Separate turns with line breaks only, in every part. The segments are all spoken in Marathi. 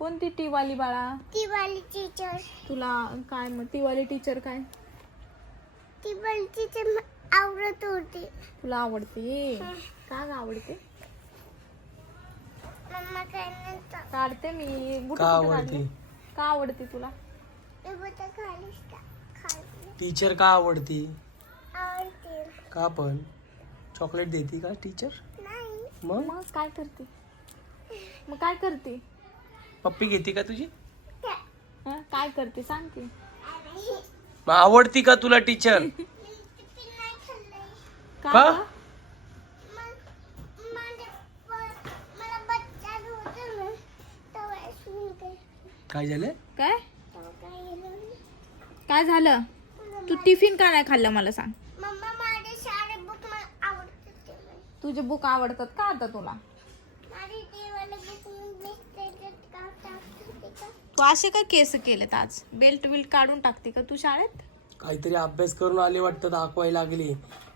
कोणती टी वाली बाळा?
ती वाली टीचर
तुला काय मग टी वाली टीचर काय?
ती वाली टीचर आवडत होती.
तुला आवडते? का ग आवडते?
मम्मा काय नव्हतं
काढते मी. बुटं
का
कुठं
आवडते?
काढले? का आवडते तुला?
ते बोलतं खालीच का खाली.
टीचर का आवडती?
आवडते.
का पण? चॉकलेट देते का टीचर
नाही.
मग?
मग काय करते? मग काय करते?
पप्पी घेते का तुझी
हं? काय करते सांग की
मग आवडती का तुला टीचर
मी टिफिन नाही खाल्लंय
का? गं?
काय
झालं
काय
काय
झालं तू टिफिन का नाही खाल्लं मला सांग
मम्मा माझे शाळे बुक मला आवडत होते म्हणे.
तुझे बुक आवडतात का आता तुला तू असे का केस केलेत आज? बेल्ट बिल्ट काढून टाकते का तू शाळेत?
काहीतरी अभ्यास करून आले वाटतं दाखवायला लागले.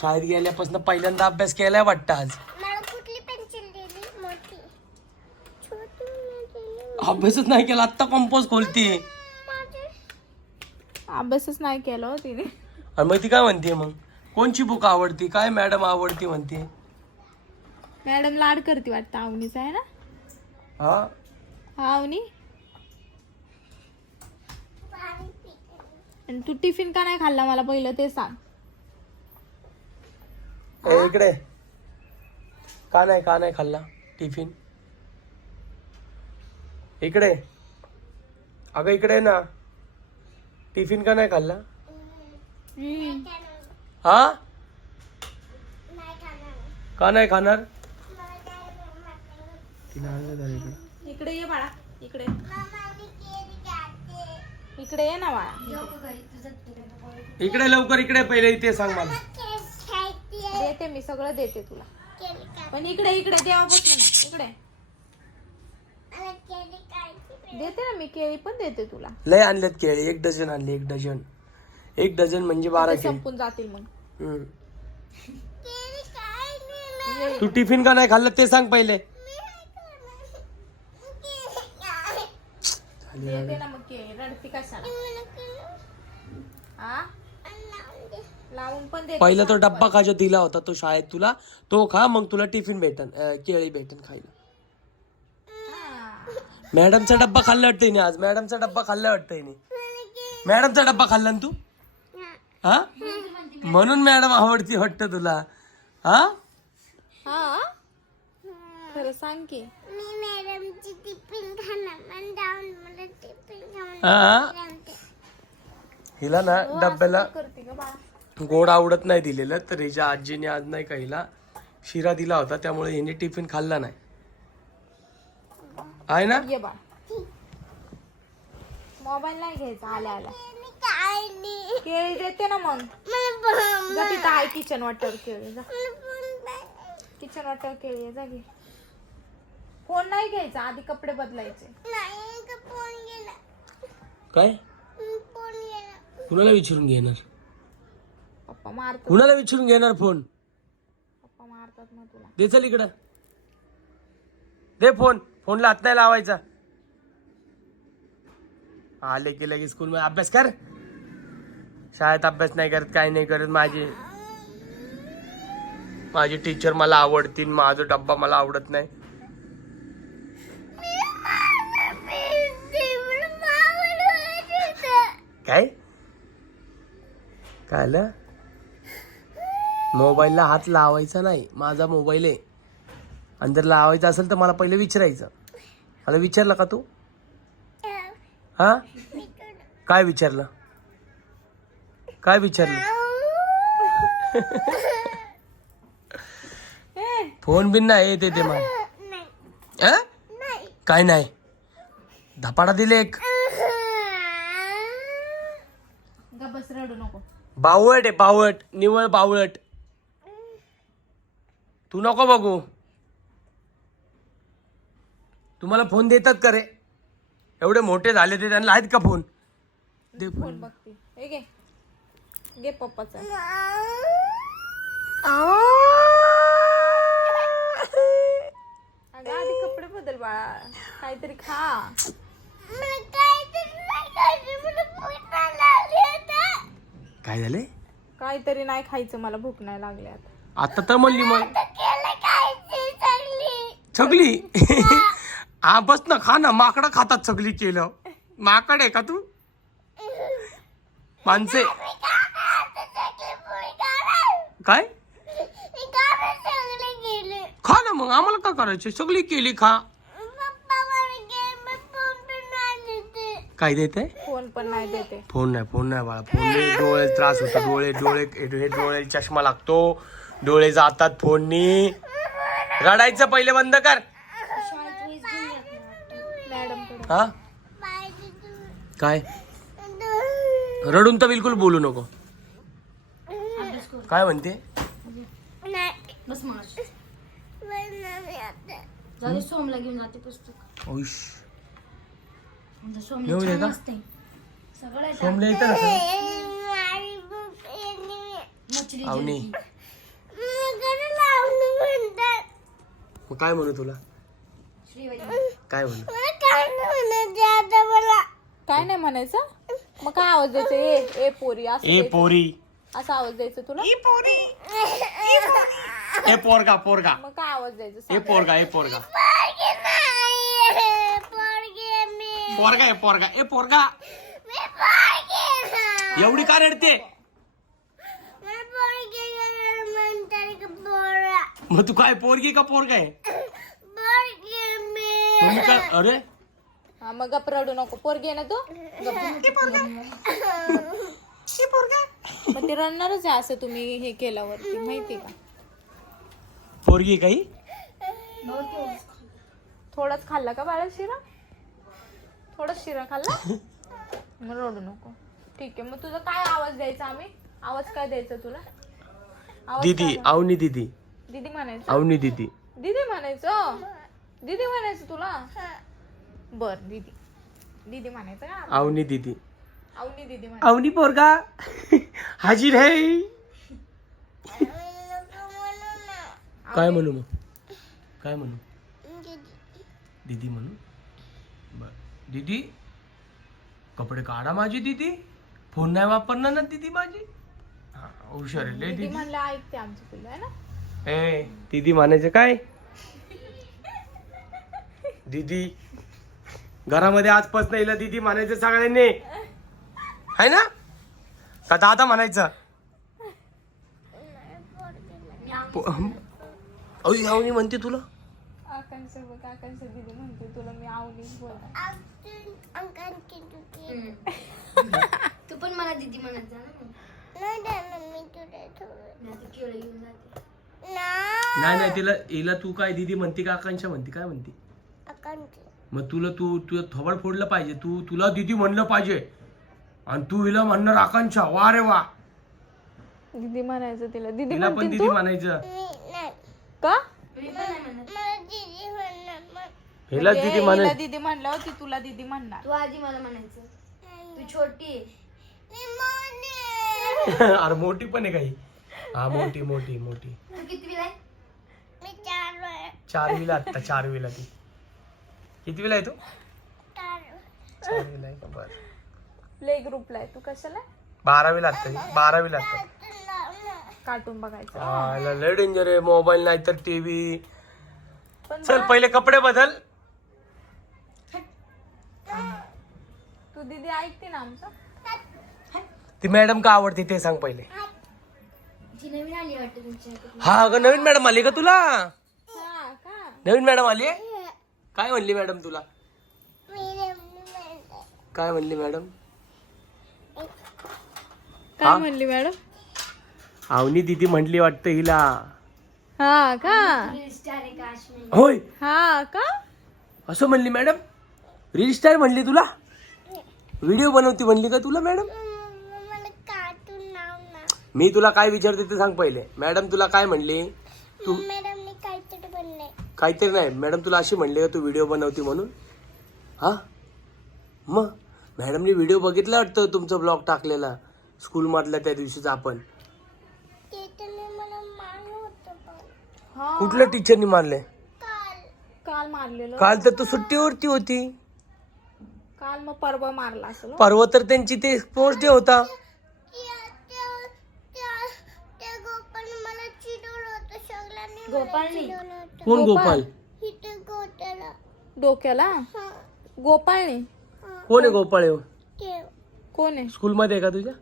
शाळेत गेल्यापासून पहिल्यांदा अभ्यास केलाय वाटतं आज.
मला कुठली पेन्सिल दिली? मोठी. छोटी नाही दिली
अभ्यासच नाही केला आत्ता कंपोज खोलते.
माझे
अभ्यासच नाही केला हो तिने.
आणि मग ती काय म्हणते मग? कोणची बुक आवडती? काय मॅडम आवडती म्हणते?
मॅडम लाड करते वाटतं आवनीचा आहे ना?
हा?
हा आवनी
भारी पिकली.
आणि तू टिफिन का नाही खाल्ला मला पहिलं ते सांग.
ए, इकडे. का नाही का नाही खाल्ला? टिफिन? इकडे. अगं इकडे ना. टिफिन का नाही खाल्ला?
हम्म.
हा?
नाही खाणार.
का नाही खाणार. तिला आणलं इकडे.
इकडे ये बाळा इकडे. इकडे ये ना बाळा.
इकडे लवकर इकडे पहिले इथे सांग मला.
देते मी सगळं देते तुला. पण इकडे इकडे देवा ना. इकडे. देते ना मी केळी पण देते तुला.
लय आणलेत केळी एक डझन आणले एक डझन. एक डझन म्हणजे बारा
ते
केळी.
संपून जातील मग.
हम्म. तू टिफिन का नाही खाल्लं ते सांग पहिले
मी नाही खाणार. केली काय?
देते ना मग केळी रडती कशाला
मला केलं. लावून दे.
पण
पहिला तो डब्बा खाजा दिला होता तो शाळेत तुला तो खा मग तुला टिफिन भेटन अं, केळी भेटन खायला. मॅडमचा डब्बा खाल्ला वाटतंय ना आज मॅडमचा डब्बा खाल्ला वाटतंय ना
मला केली.
मॅडमचा डब्बा खाल्ला ना तू
हा.
हा म्हणून मॅडम आवडती वाटतं तुला हा
हा खरं सांग की.
मी मॅडमची टिफिन खाणार. जाऊन मला टिफिन
हा. हिला ना डब्याला
करते का बाळा.
गोड आवडत नाही दिलेलं तर हिच्या आजीने आज नाही का हिला शिरा दिला होता त्यामुळे हिने टिफिन खाल्ला नाही. आहे ना?
ये मोबाईल नाही घ्यायचा आल्या आल्या
केली काय नाही.
केळी देते ना मग.
मला ब-
जा तिथं आहे किचन वाटर केळी जा.
मला फोन पाहिजे.
किचन वाटर केळी आहे, जा घे. फोन नाही घ्यायचा आधी कपडे बदलायचे.
नाही का फोन गेला.
काय?
हम्म, फोन गेला.
कुणाला विचारून घेणार?
पप्पा मारतात.
कुणाला विचारून घेणार फोन?
पप्पा मारतात ना तुला.
दे चल इकडं. दे फोन. फोनला हात नाही लावायचा. आले की लगेच स्कूल मध्ये. अभ्यास कर. शाळेत अभ्यास नाही करत काही नाही करत. माझी माझी टीचर मला आवडतील माझा डब्बा मला आवडत नाही. काय? कायलं मोबाईलला हात लावायचा नाही माझा मोबाईल आहे. आणि जर लावायचा असेल तर मला पहिले विचारायचं. मला विचारलं का तू? हा? काय विचारलं? काय विचारलं? फोन बिन नाही येते ते मला. अं? काय नाही? धपाडा दिले एक.
नको.
बावळट आहे बावट. निवळ बावळट तू नको बघू. तुम्हाला फोन देतात करे एवढे मोठे झाले ते त्यांना आहेत का फोन? दे फोन
बघते. पप्पाचा. आधी कपडे बदल बाळा. काहीतरी खा.
काहीतरी काय झाले
काहीतरी नाही खायचं मला भूक नाही लागली आता.
आता तर म्हणली मग.
केलं काय ती चांगली
सगळी हा. बस ना खा ना माकडं खातात सगळी केलं. माकड आहे का तू? माणसे? काय खा ना मग आम्हाला का करायचे? सगळी केली खा. काय देते
फोन पण नाही देते.
फोन नाही फोन नाही बाळा फोन डोळे त्रास होतो डोळे डोळे हे डोळे चष्मा लागतो. डोळे जातात फोननी. रडायचं पहिले बंद कर. हा? काय? रडून तर बिलकुल बोलू नको. काय म्हणते?
सोमला घेऊन जाते पुस्तक. सोमले. मछली
अवनी मग काय म्हणू तुला? काय म्हणू?
काय नाही म्हणायचे. आता मला
काय नाही म्हणायचं मग काय आवाज द्यायचं? ए ए पोरी असं
ए. पोरी.
असा आवाज द्यायचं तुला?
ए पोरगा पोरगा.
मग काय आवाज द्यायचं?
ए. पोरगा ए पोरगा.
पोरगी नाही पोरगी आहे मी.
पोरगा ए पोरगा ए पोरगा. एवढी का रडते? मग तू काय पोरगी का पोरगा आहे? मग अरे?
हा मग गप रडू नको. पोरगी आहे ना तू? पण ते रडणारच आहे असं तुम्ही हे केल्यावरती माहिती का?
पोरगी काही
थोडाच खाल्ला का बाळा शिरा? थोडाच शिरा खाल्ला? मग रडू नको. ठीक आहे मग तुझा काय आवाज द्यायचा आम्ही? आवाज काय द्यायचा तुला? आवाज
दीदी? आवनी दीदी.
दीदी म्हणायचं?
आवनी दीदी.
दीदी म्हणायचं? दीदी म्हणायचं तुला? बर दीदी. दीदी म्हणायचं का?
आवनी दीदी.
आवनी दीदी म्हणायचं.
आवनी पोरगा. हाजीर है. काय म्हणू मग? काय म्हणू?
दीदी.
दीदी म्हणू. बर. दीदी कपडे काढा माझी दीदी. फोन नाही वापरणार ना दीदी माझी? हा, हुशार आहे लय
दीदी
दीदी.
म्हणलं ऐकते आमची पिल्लू आहे ना?
ए दीदी म्हणायचं काय? दीदी घरामध्ये आजपासून येईल दीदी म्हणायचं सगळ्यांनी. आहे ना? का दादा म्हणायचं पो- हं? म्हणते तुला.
आकांक्षा बघ आकांक्षा दीदी म्हणते तुला मी
अंकांची चुकी
तू पण मला दीदी म्हणत जा ना
नाही देणार मी तुला थोडं
मी आता केळं घेऊन जाते.
ना
नाही नाही तिला हिला तू काय दीदी म्हणते का आकांक्षा म्हणते? काय म्हणते? मग तुला तू तुझं थोबड फोडलं पाहिजे. तू तुला दीदी म्हणलं पाहिजे. आणि तू हिला म्हणणार आकांक्षा. वा रे वा.
दीदी म्हणायचं तिला. दीदी
तिला पण
म्हणते
दीदी
तू?
म्हणायचं.
मी नाही.
का?
मी पण नाही म्हणत.
मला दीदी म्हणणार मग.
हिला
म्हणजे
दीदी
हिला
म्हणायचं
दीदी म्हणल्यावर ती तुला दीदी म्हणणार.
तू आधी मला म्हणायचं. तू छोटी आहे.
अरे मोठी पण आहे काही. हा मोठी मोठी मोठी.
तू किती आहे?
मी चार वेळा
चारवीला आत्ता चारवीला ती. कितवीला आहे तू?
चार
चारवीला आहे का बरं.
प्ले ग्रुपला आहे. तू कशाला?
बारावीला आत्ता ती. बारावीला आत्ता
कार्टून बघायचं.
हा, लय डेंजर आहे. मोबाईल नाही तर टीव्ही
पण
चल पहिले कपडे बदल.
तू दीदी ऐकते ना आमचं?
ती मॅडम का आवडते ते सांग पहिले.
ती नवीन आली वाटतं तुमच्या इथे.
हा अगं नवीन मॅडम आली का तुला?
हा का?
नवीन मॅडम आली? काय म्हणली मॅडम तुला?
मी
काय म्हणली मॅडम?
काय म्हणली मॅडम?
आवनी दीदी म्हणली वाटतं हिला.
हा का?
होय.
हा का?
असं म्हणली मॅडम? रील स्टार म्हणली तुला? व्हिडिओ बनवती म्हणली का तुला मॅडम
मला कार्टून नाव ना
मी तुला काय विचारते ते सांग पहिले. मॅडम तुला काय म्हणली? तू
मॅडमने काहीतरी बनलंय
काहीतरी नाही. मॅडम तुला अशी म्हणली का तू व्हिडिओ बनवती म्हणून. हा? मग मॅडमने व्हिडिओ बघितला वाटतं तुमचं ब्लॉग टाकलेला स्कूलमधला त्या दिवशीचा आपण.
ते त्याने मला मारलं होतं पण.
हा.
कुठल्या टीचरनी मारले
काल.
काल मारलेलं
काल तर तू सुट्टीवरती होती.
काल मग परवा मारला असेल हो.
परवा तर त्यांची ते स्पोर्ट्स डे होता.
गोपाळनी
कोण गोपाल.
इथं गोट्याला.
डोक्याला?
हा.
गोपाळने
कोण आहे गोपाळ हे?
ठेव
कोण आहे?
स्कूलमध्ये आहे का तुझ्या?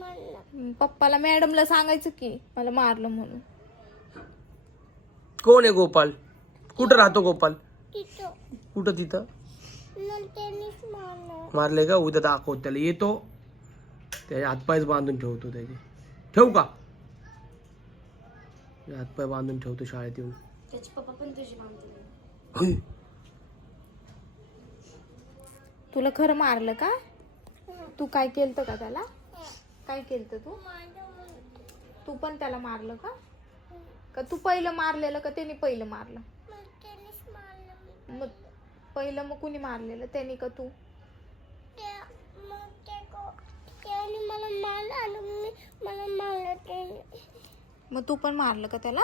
मला
हम्म, पप्पाला मॅडमला सांगायचं की मला मारलं म्हणून.
कोण आहे गोपाल? कुठं राहतो गोपाल?
तिथं
कुठं तिथं?
मग त्यानेच मारलं.
मारले का? उद्या दाखव त्याला. येतो. त्याचे हातपायच बांधून ठेवतो त्याचे. ठेवू का? हातपाय बांधून ठेवतो शाळेत येऊन
त्याचे पप्पा पण तुझी मानते
हुय.
तुला खरं मारलं का? तू काय केलतं का त्याला? काय केलतं तू? तू पण त्याला मारलं का? का तू पहिलं मारलेलं का त्याने पहिलं मारलं?
मग
पहिलं मग कुणी मारलेलं? त्याने का तू?
मला मारलं आणि मी मला मारलं त्याने.
मग तू पण मारलं का त्याला?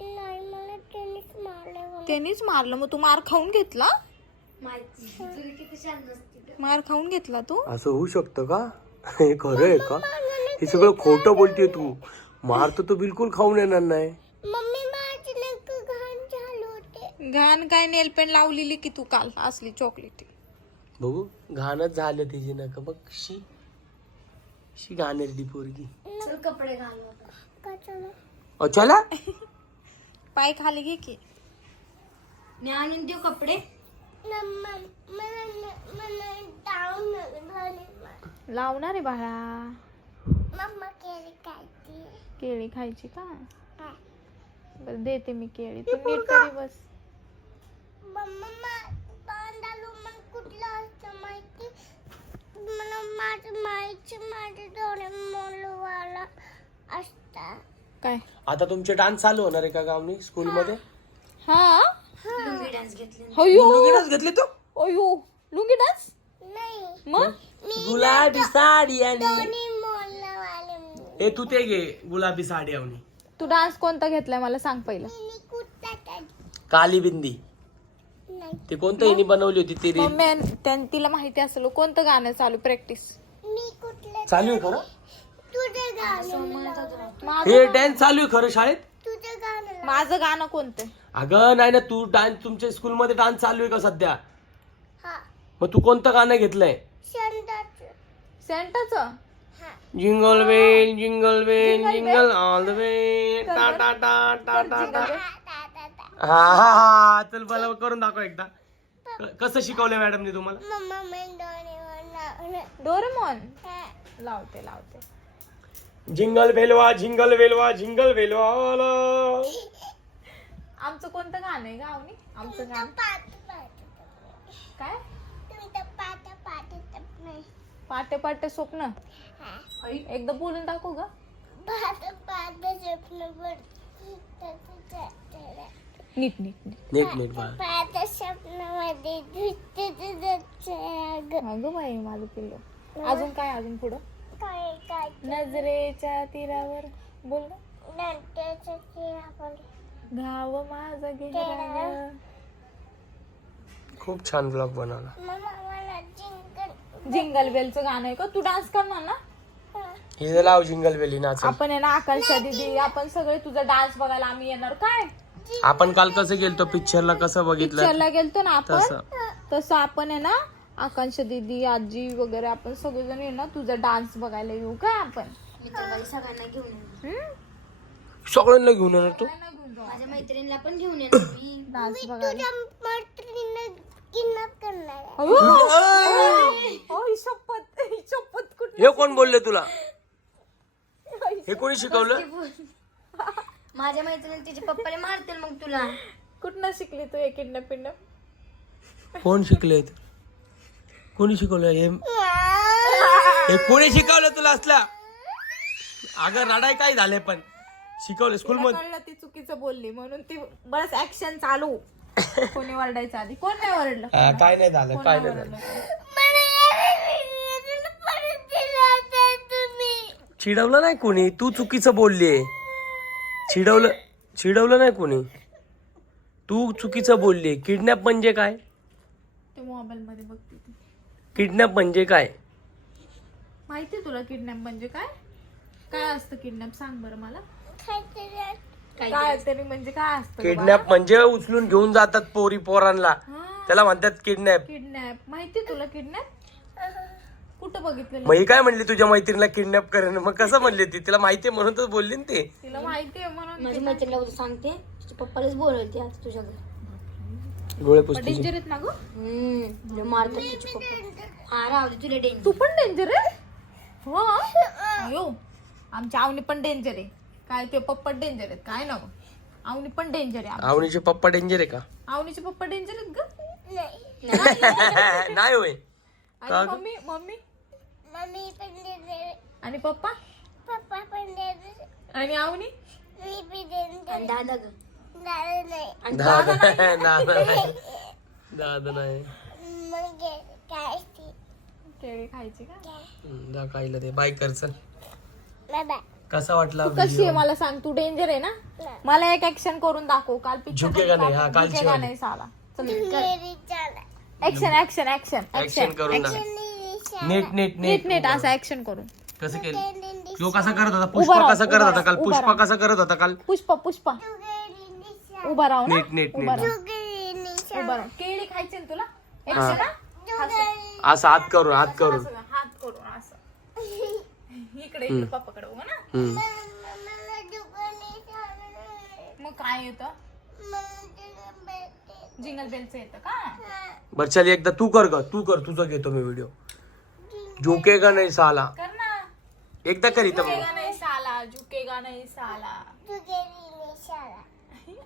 नाही मला त्यानेच मारलं
त्यानेच मारलं. मग तू मार खाऊन घेतला? मार खाऊन घेतला तू?
असं होऊ शकतं का? हे खरं आहे का? हे सगळं खोटं बोलते तू. मार तर तू बिलकुल खाऊन येणार नाही.
मम्मी माझे नक घाण झाले होते.
घाण काय नेल पेन लावलेली की तू काल असली चॉकलेट
बघू. घाणच झालं तिची नका बघ शी. शी घाणेरडी पोरगी.
चल कपडे घालू. आता
चला?
पाय खाली घे की.
मी आणून देऊ कपडे.
लावणार आहे बाळा. केळी खायची. का?
हा.
बरं देते मी केळी. तू नीट तरी बस.
मम्मा मा- बांधालो मग कुठलं असतं माहिती? मला माझं माहिती माझे डोळे मोलवाला
काय?
आता तुमचे डान्स चालू होणार आहे का गावनी? स्कूलमध्ये
हा?
लुंगी डान्स घेतले
अयो
घेतले तो?
अयो लुंगी डान्स
नाही.
मग
गुलाबी साडी आणि
दोन्ही मोलवाले मी
हे तू ते घे गुलाबी साडी आवनी
तू डान्स कोणता घेतलाय? मला सांग पहिलं.
मी
काली बिंदी.
नाही.
ते कोणतं हिने बनवली होती ती रील
मम्मी त्यां तिला माहिती असेल. कोणतं गाणं चालू? प्रॅक्टिस
मी कुठलं
चालू आहे खरं?
तुझं गाणं लावलं.
माझं
हे डान्स चालू आहे खरं शाळेत?
तुझं गाणं लाव.
माझं गाणं कोणतं?
अगं नाही ना तू डान्स तुमच्या स्कूलमध्ये डान्स चालू आहे का सध्या?
हा.
मग तू कोणतं गाणं घेतलंय.
सेंटाच
हा.
Jingle bell jingle bell jingle all the way टा टा टा टा टा टा
ता, ता, ता.
हा हा हा चल मला करून दाखव एकदा. क- कसं शिकवलं मॅडमने तुम्हाला.
डोरेमॉन?
हा.
लावते लावते.
जिंगल बेलवा जिंगल बेलवा जिंगल बेलवा आला.
आमचं कोणतं गाणं आहे गावनी आमचं गाणं
पाट, पाट.
काय
पाट, पाट
स्वप्न
हा.
एकदा बोलून दाखव ग
पाट, पाट स्वप्न पडतं.
नीट नीट नीट
नीट नीट बाळा
पाट स्वप्नामध्ये दिसतं तुझं चेहरा.
अगं बाई माझं पिल्लो अजून काय अजून पुढं नजरेच्या तीरावर बोल ना. घाव माझा घेरा
खूप छान ब्लॉग बनवला.
जिंगल बेलचं गाणं आहे का? तू डान्स करणार ना?
हे. लाव जिंगल बेली नाच.
आपण आहे ना आकांक्षा दिदी आपण सगळे तुझा डान्स बघायला आम्ही येणार. काय?
आपण काल कसं गेलतो? पिक्चरला कसं बघितलं?
पिक्चरला गेलतो ना आपण?
तसं.
तसं आपण आहे ना आकांक्षा दिदी आजी वगैरे आपण सगळेजण आहे ना तुझा डान्स बघायला येऊ काय आपण?
मित्रांना सगळ्यांना घेऊन येणार.
हम्म?
सगळ्यांना घेऊन येणार तू?
काय नाही घेऊन जाऊ.
माझ्या मैत्रिणीला पण घेऊन येणार मी.
डान्स बघायला. अयो! ओय, शपथ ही शपथ कुठली?
हे कोण बोलले तुला? हे कोणी शिकवलं?
माझ्या मैत्रिणी तिचे पप्पाने मारतील मग तुला.
कुठनं शिकली तू हे किडनॅप पिडनॅप
कोण शिकले? कोणी शिकवलं हे? हे कोणी शिकवलं तुला असल्या अगं रडाय काय झाले पण. शिकवलं स्कूल मध्ये
कळलं ती चुकीचं बोलली म्हणून ती बरंच ऍक्शन चालू. कोणी वरडायचं आधी? कोण नाही वरडलं
हा, काय नाही झालं काय
नाही
झालं. चिडवलं नाही कोणी? तू चुकीचं बोललीये चिडवलं चिडवलं नाही कोणी? तू चुकीचं बोलली. किडनॅप म्हणजे काय?
ते मोबाईल मध्ये बघते ती.
किडनॅप म्हणजे काय?
माहिती तुला किडनॅप म्हणजे काय? काय असतं किडनॅप? सांग बरं मला.
काय
काय तरी म्हणजे काय असतं
किडनॅप म्हणजे उचलून घेऊन जातात पोरी पोरांना. त्याला म्हणतात किडनॅप.
किडनॅप. माहिती तुला किडनॅप? कुठं बघितलेलं
मग ही काय म्हणली तुझ्या मैत्रिणीला किडनॅप करेन मग कसं म्हणली ती? तिला माहितीये म्हणून तर बोलली ना ते.
तिला माहिती आहे म्हणून
माझी मैत्रिणीला उद्या सांगते. तुझ्या पप्पालाच बोलवते आता तुझ्या घरी.
डोळे पुसते
डेंजर आहेत ना ग?
हम्म तुला मारतात तुझे पप्पा. हा राहू दे तुला डेंजर
तू पण डेंजर आहे? हो. अयो आमच्या आवनी पण डेंजर आहे. काय ते पप्पा डेंजर आहेत काय ना गं? आवनी पण डेंजर आहे
आवणीचे पप्पा डेंजर आहे का?
आवनीचे पप्पा डेंजर आहेत ग.
नाही. होय.
आणि? Mummy mummy?
मम्मी पण
आणि पप्पा?
पप्पा पण
आणि आवनी?
मी देते
आणि दादा ग?
दादा नाही.
दादा दादा नाही. दादा नाही.
मग काय ती
केळी खायची का?
हम्म, दा खायला ते बाय कर चल.
Bye bye.
कसा वाटला
तू कशी आहे? मला सांग. तू डेंजर आहे ना? मला एक ऍक्शन करून दाखव. काल picture
झुकेगा नाही, हा, कालची वाली.
नाही साला?
मेरी चला.
ऍक्शन ऍक्शन ऍक्शन
ऍक्शन करून दाख. नीट नीट
नीट.
नीट
नीट असं ऍक्शन करून.
कसं केलं? तो कसा करत होता? पुष्पा कसा करत होता काल? पुष्पा कसा करत होता काल?
पुष्पा पुष्पा. उभा राहू ना?
नीट नीट
उभा
नीट.
राहू. उभा राहू. केळी खायची ना तुला? ना
असं हात करून हात करून.
असं हात करून असं. इकडे इकडे पप्पाकडे उभं ना?
हम्म.
मला दुकानी चालू
मग काय येतं? जिंगल बेलचं येतं. का?
बर चल एकदा तू कर ग. तू कर तुझा घेतो मी व्हिडिओ झुकेगा नाही साला.
कर ना.
एकदा कर इथं
झुकेगा नाही साला. झुकेगा नाही साला.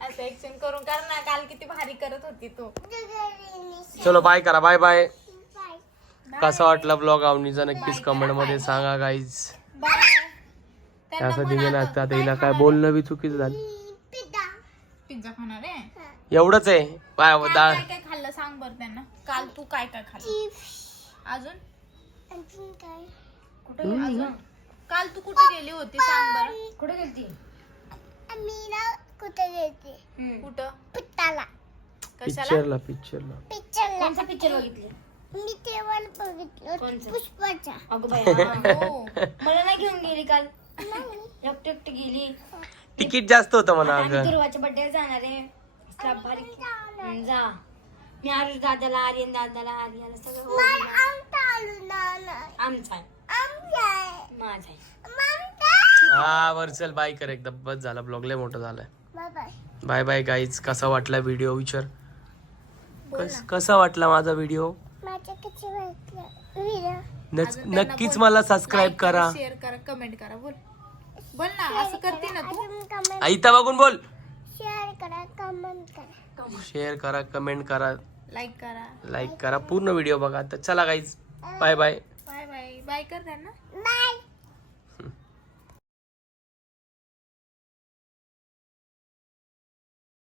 असं ऍक्शन करून कर ना काल किती भारी करत होती तू.
गेली
चलो बाय करा बाय बाय
बाय
कसा वाटला ब्लॉग आवनीचा नक्कीच कमेंटमध्ये सांगा गाईज
बाय
असं दिवे लागतं आता हिला काय बोलणं बी चुकीचं झालं.
पिता
पिझ्झा खाणार आहे?
एवढंच आहे. बाय
काल
डाळ
काय काय खाल्लं सांग बरं त्यांना. काल तू काय काय खाल्लं? अजून?
अजून काय?
कुठे अजून? काल तू कुठे गेली होती? सांग बरं.
कुठे गेलती
ना कुठे गेलते?
कुठं?
पित्ताला.
कशाला?
पिक्चरला पिक्चरला.
पिक्चरला.
कोणता पिक्चर बघितले?
मी तेव्हा बघितलं
कोणचं?
पुष्पाचा.
अगं बाई हा.
हो.
मला नाही घेऊन गेली काल. एकटी एकटी गेली.
तिकीट जास्त होतं म्हणा
आम्ही
अगं.
दुर्वाच्या बड्डे जाणार आहे. इतका भारी हम्म, जा. मी आरुष दादाला आर्यन दादाला आर्याला सगळं ओळखलं.
आमचा आलू नाना
आमचा आहे.
आमचा आहे.
माझा आहे.
मामता
हा वर चल बाय कर एकदा. बस झाला ब्लॉग लय मोठा झालाय.
Bye bye
bye bye guys कसा वाटला व्हिडिओ विचार? कस कसा वाटला माझा व्हिडिओ? नक्कीच मला सबस्क्राईब करा
शेअर करा कमेंट करा बोल. बोल ना असं करते ना तू.
आईता बघून बोल.
शेअर करा कमेंट करा.
शेअर करा कमेंट करा.
लाईक करा.
लाईक करा पूर्ण व्हिडिओ बघा. तर चला guys bye bye
bye bye bye कर त्यांना.
बाय